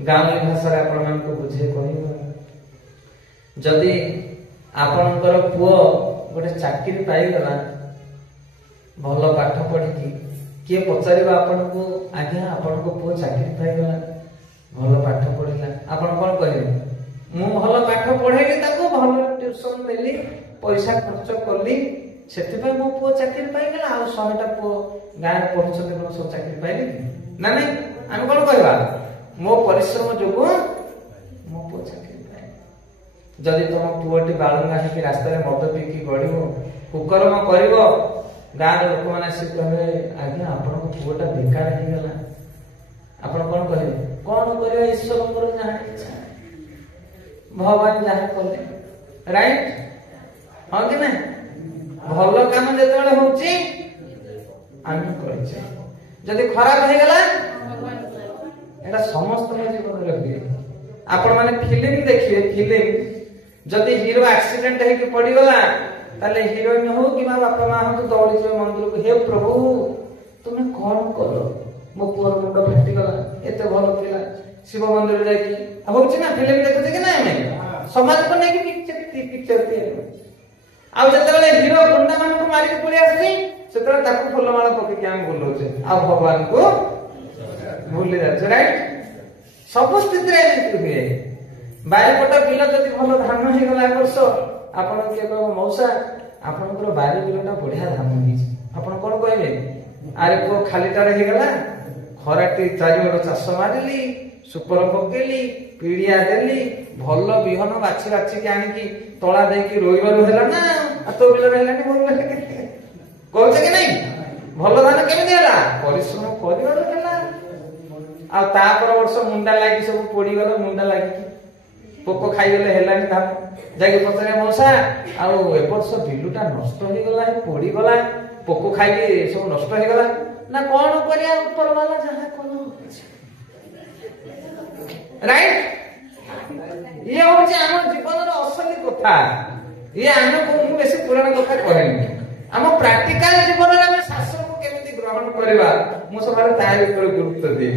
गाँवी भाषा आपण मान को बुझे कहबो जदि आपणकर पुओ गोटे चाकरी पाई गला भल पाठ पढ़ी किए पचारिबा आपण को आज्ञा आपण को पुओ चाकरी पाई गला भल पाठ पढ़िला आपण कोन कहबे मु भल पाठ पढ़ेली ताको भल ट्यूशन देली पैसा खर्च करली सेति मो पुओ चाकरी पाई गला आ 100टा पुओ गाँ में पढ़ुछते कोन सब चाकरी पाइले ना नहीं आम कोन कहबा मो परिश्रम जोगु मो पुओ चाकरी पाए जदि तुम पुओटी बालुंगा है कि रास्ता रे मद पीकी गड़िबो कुकर्म करिवो गाँ लोक माने से कहबे आज्ञा आपण पुओटा बेकार हे गला आपण कोन कहबे कोन करियो ईश्वर पर जहाँ इच्छा भगवान जहाँ कले राइट हां कि नहीं भल काम जेतेबेले होउची आमी करछे जदि खराब हे गला एटा समस्त जीवन रे हुए आपण माने फिल्म देखिए फिल्म जदि हीरो एक्सीडेंट हे कि पड़ी गला ताले हीरोइन हो कि बापा मां हम तो दौड़ी जे मंदिर को हे प्रभु तुमे कोन करो मो पुअर मुंड फाटी गला एते भलो पिला शिव मंदिर जाई कि होउची ना फिल्म देखुचे कि ना हमें समाज को नहीं कि पिक्चर ती आ जतबेले हीरो गुंडा मान को मारी के पड़ी आसी सेतबेले ताकू फुलमाला पके के हम बोलौचे आ भगवान को भूल जाछ राइट सब स्थिति रे हुए बारीपट बिल जदि भल धान हे गला वर्ष आपण के कहबो मौसा आपनकर बारी बिलटा बढ़िया धान हिची आपण कोन कहबे आरे को खालीटा रे हे गला खराटी चारिवर चाष मारिली सुपर पकेली पीड़िया देली भल बिहन बाछी बाछी के आनी तला देकी रोइबारु हैला ना आ तो बिल रहलानी बोल कहउछ कि नहीं भल धान केमिति हैला परिश्रम करिबारु हैला आ ता पर वर्ष मुंडा लागी सब पोड़ी गलो मुंडा लागी पोको खाई गले हैलानी धान जाके पचरे मौसा आ ए वर्ष बिलुटा नष्ट हो गला पोड़ी गला पोको खाई सब नष्ट हो गला ना कोन करिया ऊपर वाला जहां कोनो राइट ये होचे हम जीवन रो असली कथा ये हम को मु बेसी पुराण कथा कहनी हम प्रैक्टिकल जीवन रे हम शास्त्र को केमिति ग्रहण करबा मु सबारे तार ऊपर गुरुत्व दे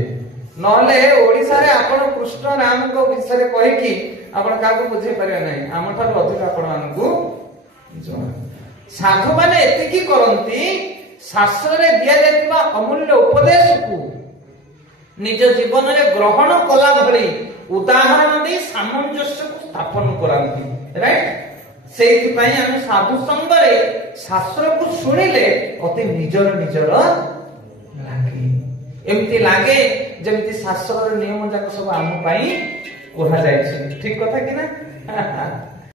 नले ओडिसा रे आपण कृष्ण राम को विषय रे कहि कि आपण का को बुझे परिया नहीं हम ठार अधिक आपण मान को साधु माने एति की करंती शास्त्र रे दिया जायतिबा अमूल्य उपदेश को निज जीवन रे ग्रहण कला भली उदाहरण दे सामंजस्य को स्थापन करांती राइट सेति पई हम साधु संग रे शास्त्र को सुनिले अति निजर लागे एमती लागे जेमती शास्त्र रे नियम जाक सब आम पई कहा जाय छै ठीक कथा कि ना